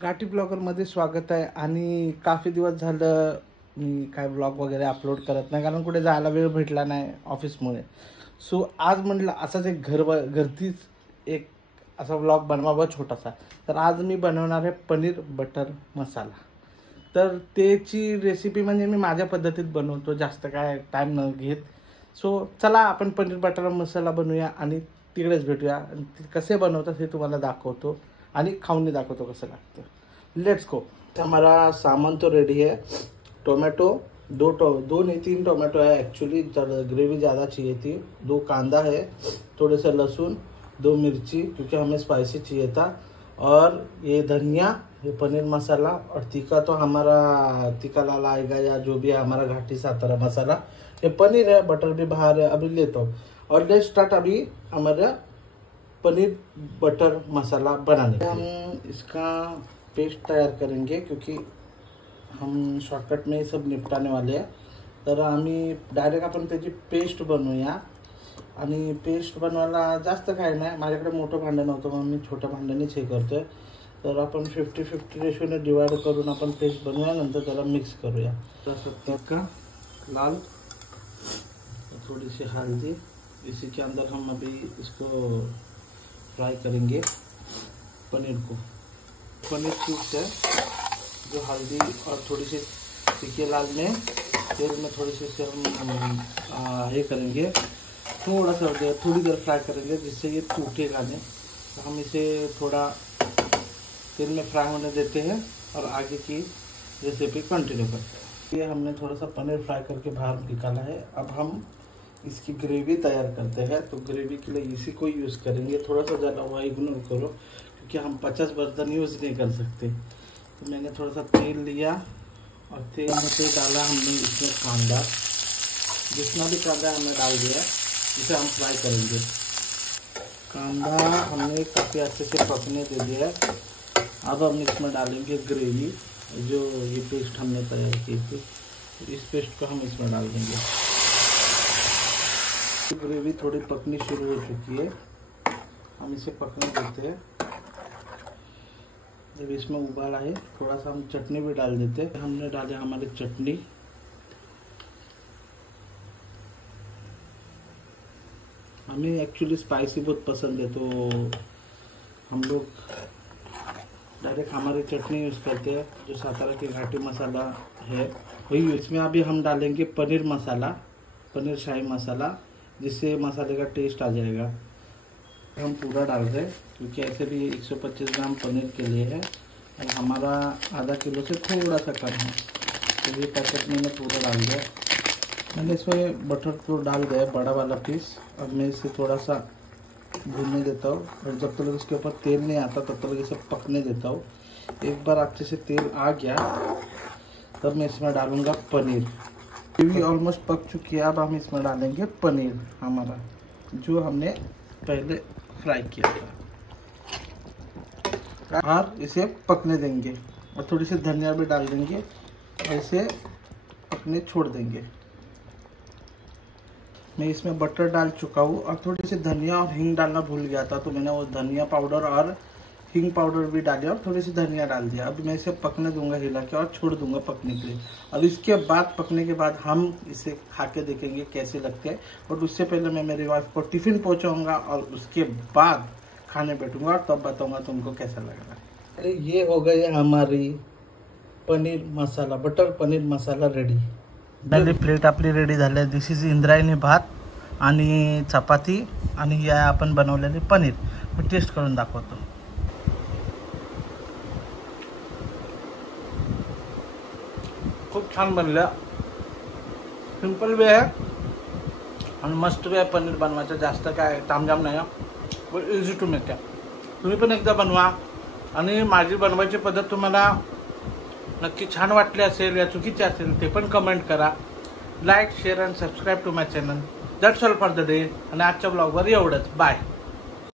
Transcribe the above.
घाटी ब्लॉगरमध्ये स्वागत आहे. आणि काफी दिवस झालं मी काय ब्लॉग वगैरे अपलोड करत नाही, कारण कुठे जायला वेळ भेटला नाही ऑफिसमुळे. सो आज म्हटलं असाच एक घरतीच एक असा ब्लॉग बनवावा छोटासा. तर आज मी बनवणार आहे पनीर बटर मसाला. तर त्याची रेसिपी म्हणजे मी माझ्या पद्धतीत बनवतो, जास्त काय टाईम न घेत. सो चला आपण पनीर बटर मसाला बनवूया आणि तिकडेच भेटूया. आणि कसे बनवतात हे तुम्हाला दाखवतो आणि खाऊन दाखवतो कसं लागतं. Let's go. हमारा सामान तो रेडी है. टोमेटो दो नहीं 3 टोमेटो है एक्चुअली, ग्रेवी ज़्यादा चाहिए थी. 2 कांदा है, थोड़े से लहसुन, 2 मिर्ची क्योंकि हमें स्पाइसी चाहिए था, और ये धनिया, ये पनीर मसाला, और तीखा तो हमारा तीखा लाल आएगा या जो भी है हमारा घाटी सातारा मसाला. ये पनीर है, बटर भी बाहर है, अभी लेता हूँ. और लेट्स स्टार्ट अभी हमारा पनीर बटर मसाला बनाने. हम इसका पेस्ट तयार करेंगे क्योंकि हम शॉर्टकट में सब निपटाने वाले हैं. तर आम्ही डायरेक्ट आपण त्याची पेस्ट बनवूया. आणि पेस्ट बनवायला जास्त काय नाही, माझ्याकडे मोठं भांडं नव्हतं म्हणून मी छोट्या भांड्यानेच हे करतोय. तर आपण 50-50 रेशोने डिवाइड करून आपण पेस्ट बनवूया, नंतर त्याला मिक्स करूया. तीखा लाल, थोड़ी सी हल्दी, इसी के अंदर हम अभी इसको फ्राई करेंगे पनीर को. पनीर क्यूब्स है जो हल्दी और थोड़ी सी तीखे लाल में तेल में थोड़ी सी से हम ये करेंगे, थोड़ा सा थोड़ी देर फ्राई करेंगे जिससे ये टूटेगा नहीं. तो हम इसे थोड़ा तेल में फ्राई होने देते हैं और आगे की रेसिपी कंटिन्यू करते हैं. ये हमने थोड़ा सा पनीर फ्राई करके बाहर निकाला है. अब हम इसकी ग्रेवी तैयार करते हैं. तो ग्रेवी के लिए इसी को यूज़ करेंगे. थोड़ा सा ज़्यादा हुआ इग्नोर करो क्योंकि हम 50 बर्तन यूज़ नहीं कर सकते. तो मैंने थोड़ा सा तेल लिया और तेल में डाला हमने इसमें कांदा. जितना भी कांदा हमने डाल दिया इसे हम फ्राई करेंगे. कांदा हमने काफ़ी अच्छे से पकने दे दिया है. अब हम इसमें डालेंगे ग्रेवी, जो ये पेस्ट हमने तैयार की थी. इस पेस्ट को हम इसमें डाल देंगे. ग्रेवी थोड़ी पकनी शुरू हो चुकी है, हम इसे पकने देते हैं. जब इसमें उबाल आए थोड़ा सा हम चटनी भी डाल देते हैं. हमने डाले हमारी चटनी. हमें एक्चुअली स्पाइसी बहुत पसंद है, तो हम लोग डायरेक्ट हमारी चटनी यूज़ करते हैं जो सातारा की घाटी मसाला है वही. इसमें अभी हम डालेंगे पनीर मसाला, पनीर शाही मसाला, जिससे मसाले का टेस्ट आ जाएगा. हम पूरा डाल रहे हैं क्योंकि ऐसे भी 125 ग्राम पनीर के लिए है और हमारा आधा किलो से थोड़ा सा कम है. तो ये पैकेट मैंने पूरा डाल दिया. मैंने इसमें बटर को डाल दिया बड़ा वाला पीस. अब मैं इसे थोड़ा सा भूनने देता हूँ, और जब तक इसके ऊपर तेल नहीं आता तब तक इसे पकने देता हूँ. एक बार अच्छे से तेल आ गया तब मैं इसमें डालूँगा पनीर. ग्रेवी ऑलमोस्ट पक चुकी है. अब हम इसमें डालेंगे पनीर हमारा जो हमने पहले फ्राई किया था, और इसे पकने देंगे. और थोड़ी सी धनिया भी डाल देंगे और इसे पकने छोड़ देंगे. मैं इसमें बटर डाल चुका हूँ और थोड़ी सी धनिया और हींग डालना भूल गया था, तो मैंने वो धनिया पाउडर और हींग पाउडर भी डालिया और थोड़ी सी धनिया डाल दिया. अब मैं इसे पकने दूंगा हिला के और छोड़ दूंगा पकने के लिए. अब इसके बाद पकने के बाद हम इसे खा के देखेंगे कैसे लगते हैं. और उससे पहले मैं मेरी वाइफ को टिफिन पहुंचाऊंगा और उसके बाद खाने बैठूंगा और तब बताऊंगा तुमको कैसा लग रहा है. अरे ये हो गई हमारी paneer masala, butter paneer masala ready. Plate आपली रेडी झाली आहे. दिस इज इंद्रायणी भात आणि चपाती, आणि ही आहे आपण बनवलेली पनीर. मी टेस्ट करून दाखवतो. खूप छान बनलं. सिंपल वे आहे आणि मस्त वे आहे पनीर बनवायचं. जास्त काय तामझाम नाही, पण इझी टू मेक आहे. तुम्ही पण एकदा बनवा. आणि माझी बनवायची पद्धत तुम्हाला नक्की छान वाटली असेल या चुकीची असेल ते पण कमेंट करा. Like, share and subscribe to my channel. That's all for the day. आणि आजच्या ब्लॉगवर एवढंच. बाय.